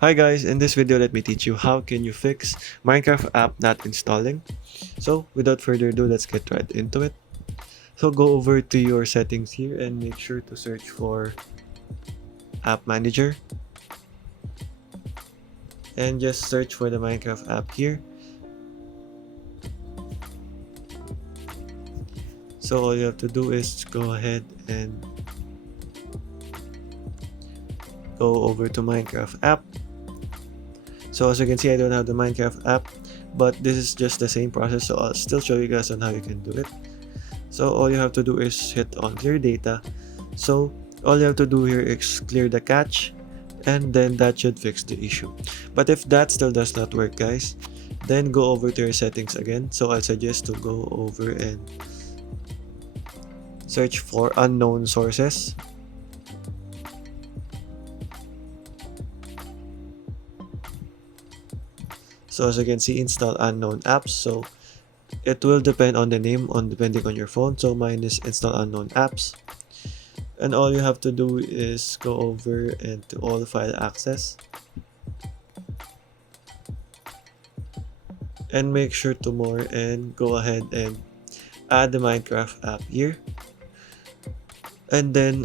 Hi guys, in this video let me teach you how can you fix Minecraft app not installing. So without further ado, let's get right into it. So go over to your settings here and make sure to search for App Manager and just search for the Minecraft app here. So all you have to do is go ahead and go over to Minecraft app. So as you can see, I don't have the Minecraft app, but this is just the same process, so I'll still show you guys on how you can do it. So all you have to do is hit on clear data. So all you have to do here is clear the cache, and then that should fix the issue. But if that still does not work guys, then go over to your settings again. So I suggest to go over and search for unknown sources. So as you can see, install unknown apps. So it will depend on the name depending on your phone. So mine is install unknown apps. And all you have to do is go over and to all file access and make sure to more and go ahead and add the Minecraft app here, and then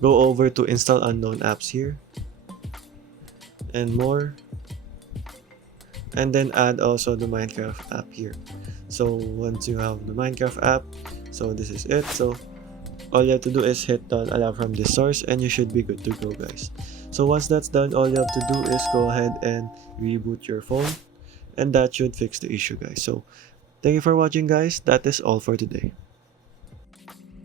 go over to install unknown apps here and more, and then add also the Minecraft app here. So once you have the Minecraft app, so this is it. So all you have to do is hit on allow from this source and you should be good to go guys. So once that's done, all you have to do is go ahead and reboot your phone, and that should fix the issue guys. So thank you for watching guys, that is all for today.